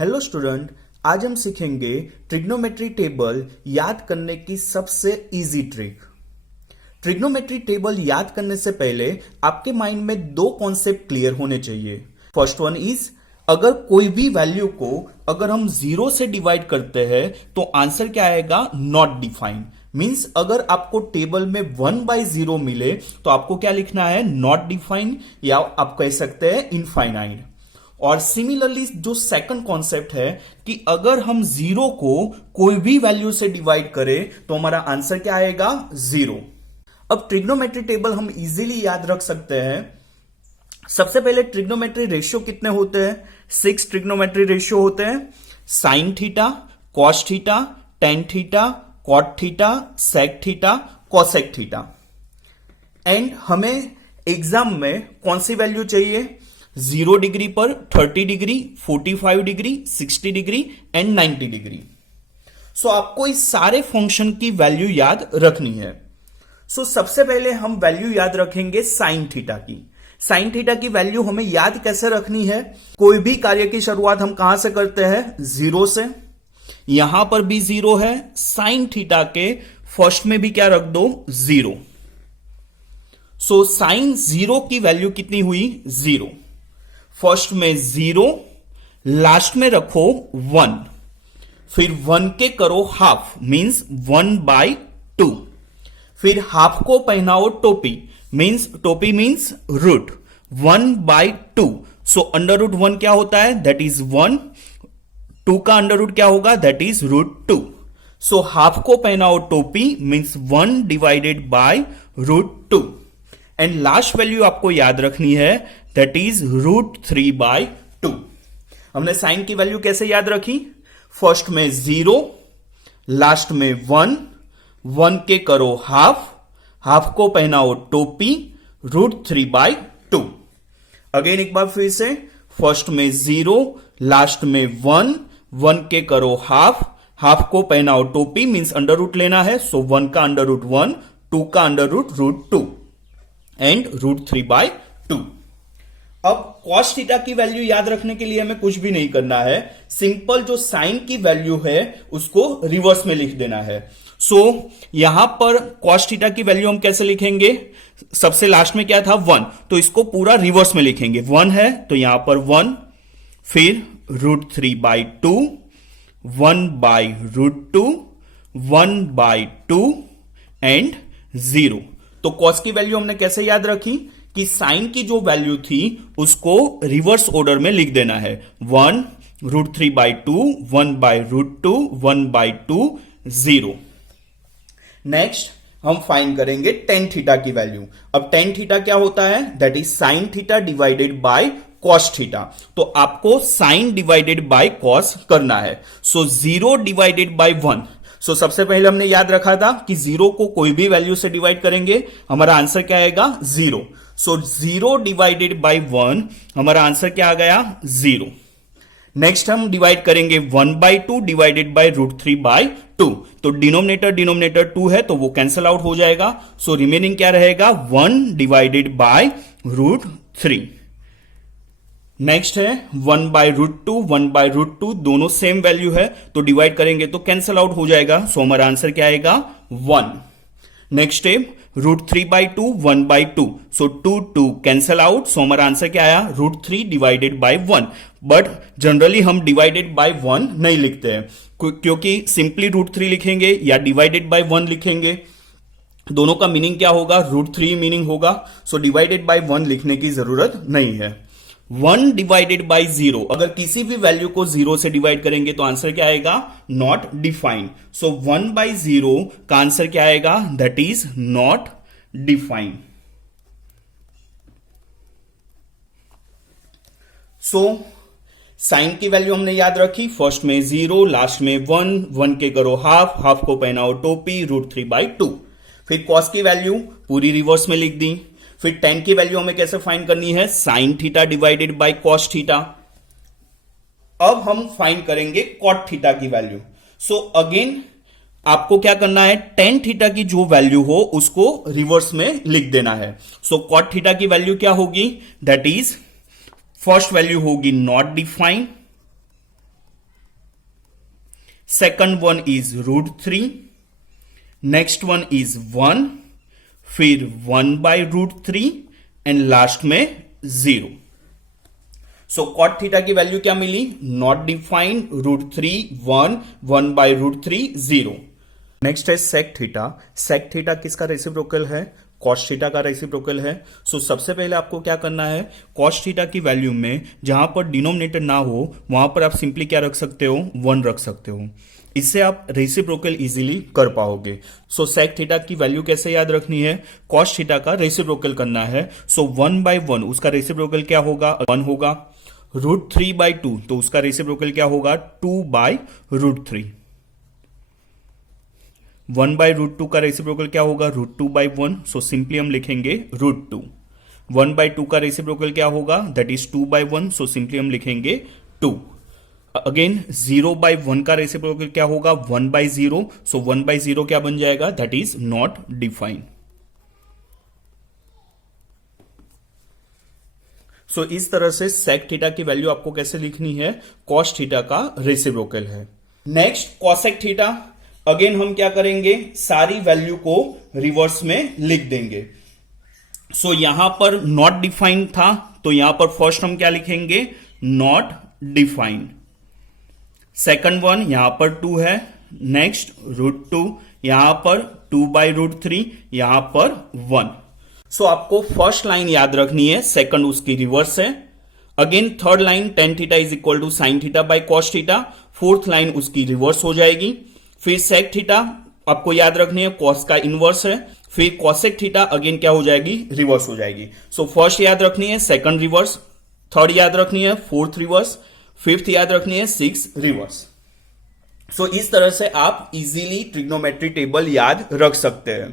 Hello student, आज हम सीखेंगे ट्रिग्नोमेट्री टेबल याद करने की सबसे इजी ट्रिक। ट्रिग्नोमेट्री टेबल याद करने से पहले आपके माइंड में दो कॉन्सेप्ट क्लियर होने चाहिए। फर्स्ट वन इज, अगर कोई भी वैल्यू को अगर हम जीरो से डिवाइड करते हैं तो आंसर क्या आएगा? Not defined. मींस अगर आपको टेबल में 1/0 मिले तो आपको क्या लिखना है? नॉट डिफाइंड, या आप कह सकते हैं इनफाइनाइट। और सिमिलरली जो सेकंड कॉन्सेप्ट है कि अगर हम जीरो को कोई भी वैल्यू से डिवाइड करें तो हमारा आंसर क्या आएगा? जीरो। अब ट्रिग्नोमेट्री टेबल हम इजीली याद रख सकते हैं। सबसे पहले ट्रिग्नोमेट्री रेशियो कितने होते हैं? 6 ट्रिग्नोमेट्री रेशियो होते हैं। Sine theta, cos theta, tan theta, cot theta, sec theta, cosec theta. And हमें एग्जाम में कौन सी वैल्यू चाहिए? 0 डिग्री पर 30 degree, 45 degree, 60 degree and 90 degree. So आपको इस सारे फंक्शन की वैल्यू याद रखनी है। सो सबसे पहले हम वैल्यू याद रखेंगे साइन थीटा की। साइन थीटा की वैल्यू हमें याद कैसे रखनी है? कोई भी कार्य की शुरुआत हम कहां से करते हैं? जीरो से। यहां पर भी जीरो है, साइन थीटा के फर्स्ट में भी क्या रख दो? जीरो। सो साइन जीरो की वैल्यू कितनी हुई? जीरो। फर्स्ट में जीरो, लास्ट में रखो 1, फिर 1 के करो हाफ, मींस 1/2। फिर हाफ को पहनाओ टोपी, मींस टोपी means root 1/2। So under root 1 क्या होता है? That is 1। 2 का अंडर रूट क्या होगा? That is √2। सो हाफ को पहनाओ टोपी, मींस 1/√2। एंड लास्ट वैल्यू आपको याद रखनी है, दैट इज √3/2। हमने साइन की वैल्यू कैसे याद रखी? फर्स्ट में 0, लास्ट में 1, 1 के करो हाफ, हाफ को पहनाओ टोपी, √3/2। अगेन एक बार फिर से, फर्स्ट में 0, लास्ट में 1, 1 के करो हाफ, हाफ को पहनाओ टोपी, मींस अंडर रूट लेना है। सो 1 का अंडर रूट 1, 2 का अंडर रूट √2 एंड √3/2। अब कॉस थीटा की वैल्यू याद रखने के लिए हमें कुछ भी नहीं करना है। सिंपल जो साइन की वैल्यू है उसको रिवर्स में लिख देना है। सो यहां पर कॉस थीटा की वैल्यू हम कैसे लिखेंगे? सबसे लास्ट में क्या था? 1, तो इसको पूरा रिवर्स में लिखेंगे। 1 है तो यहां पर 1, फिर √3/2, 1/√2, 1/2 एंड 0। तो कॉस की वैल्यू हमने कैसे याद रखी कि साइन की जो वैल्यू थी उसको रिवर्स ऑर्डर में लिख देना है। 1 √3/2, 1/√2, 1/2, 0। नेक्स्ट हम फाइंड करेंगे टेन थीटा की वैल्यू। अब टेन थीटा क्या होता है? That is sine theta divided by cos theta. तो आपको साइन डिवाइडेड बाय कॉस करना है। सो 0 डिवाइडेड बाय 1। सो सबसे पहले हमने याद रखा था कि 0 को कोई भी वैल्यू से डिवाइड करेंगे, हमारा आंसर क्या आएगा? 0। सो 0 डिवाइडेड बाय 1, हमारा आंसर क्या आ गया? 0। नेक्स्ट हम डिवाइड करेंगे 1/2 डिवाइडेड बाय √3/2। तो डिनोमिनेटर 2 है तो वो कैंसल आउट हो जाएगा। सो रिमेनिंग क्या रहेगा? 1 डिवाइडेड बाय √3। नेक्स्ट है 1/√2, 1/√2, दोनों सेम वैल्यू है तो डिवाइड करेंगे तो कैंसल आउट हो जाएगा। सो हमारा आंसर क्या आएगा? 1। नेक्स्ट है √3/2, 1/2। सो 2 कैंसल आउट। सो हमारा आंसर क्या आया? √3 डिवाइडेड बाय 1। बट जनरली हम डिवाइडेड बाय 1 नहीं लिखते हैं, क्योंकि सिंपली √3 लिखेंगे या डिवाइडेड बाय 1 लिखेंगे, दोनों का मीनिंग क्या होगा? √3 मीनिंग होगा। सो डिवाइडेड बाय 1 लिखने की जरूरत नहीं है। 1 डिवाइडेड बाय 0, अगर किसी भी वैल्यू को 0 से डिवाइड करेंगे तो आंसर क्या आएगा? Not defined. सो 1/0 का आंसर क्या आएगा? That is not defined. So sine की वैल्यू हमने याद रखी। फर्स्ट में 0, लास्ट में 1, 1 के करो हाफ, हाफ को पहनाओ टोपी, √3/2। फिर कॉस की वैल्यू पूरी रिवर्स में लिख दी। फिर टेन की वैल्यू हमें कैसे फाइंड करनी है? Sine theta divided by cos theta. अब हम फाइंड करेंगे कॉट थीटा की वैल्यू। सो अगेन आपको क्या करना है? टेन थीटा की जो वैल्यू हो उसको रिवर्स में लिख देना है। सो कॉट थीटा की वैल्यू क्या होगी? दैट इज फर्स्ट वैल्यू होगी not defined, second one is √3, next one is 1, फिर 1/√3 एंड लास्ट में 0। सो कॉट थीटा की वैल्यू क्या मिली? Not defined, √3 1, 1/√3 0। नेक्स्ट है सेक थीटा। सेक थीटा किसका रेसिप्रोकल है? कॉस थीटा का रेसिप्रोकल है। सो सबसे पहले आपको क्या करना है, कॉस थीटा की वैल्यू में जहां पर डिनोमिनेटर ना हो वहां पर आप सिंपली क्या रख सकते हो? 1 रख सकते हो। इससे आप रेसिप्रोकल इजीली कर पाओगे। सो सेक थीटा की वैल्यू कैसे याद रखनी है? कॉस थीटा का रेसिप्रोकल करना है। सो 1/1 उसका रेसिप्रोकल क्या होगा? 1 होगा। √3/2 तो उसका रेसिप्रोकल क्या होगा? 2/√3। 1/√2 का रेसिप्रोकल क्या होगा? √2/1। सो सिंपली हम लिखेंगे √2। 1/2 का रेसिप्रोकल क्या होगा? That is 2/1। सो सिंपली हम लिखेंगे 2। अगेन 0/1 का रेसिप्रोकल क्या होगा? 1/0। सो 1/0 क्या बन जाएगा? That is not defined. So इस तरह से सेक थीटा की वैल्यू आपको कैसे लिखनी है? कॉस थीटा का रेसिप्रोकल है। Next cosec theta. अगेन हम क्या करेंगे? सारी वैल्यू को रिवर्स में लिख देंगे। सो यहां पर नॉट डिफाइंड था तो यहां पर फर्स्ट हम क्या लिखेंगे? Not defined. सेकंड वन यहां पर 2 है, नेक्स्ट √2, यहां पर 2/√3, यहां पर 1। सो आपको फर्स्ट लाइन याद रखनी है, सेकंड उसकी रिवर्स है। Again third line tan theta is equal to sine theta by cos theta, fourth line उसकी रिवर्स हो जाएगी। फिर सेक थीटा आपको याद रखनी है, कॉस का इनवर्स है। फिर कॉसेक थीटा अगेन क्या हो जाएगी? रिवर्स हो जाएगी। सो फर्स्ट याद रखनी है, सेकंड रिवर्स, थर्ड याद रखनी है, फोर्थ रिवर्स, फिफ्थ याद रखनी है, सिक्स रिवर्स। सो इस तरह से आप इजीली ट्रिग्नोमेट्री टेबल याद रख सकते हैं।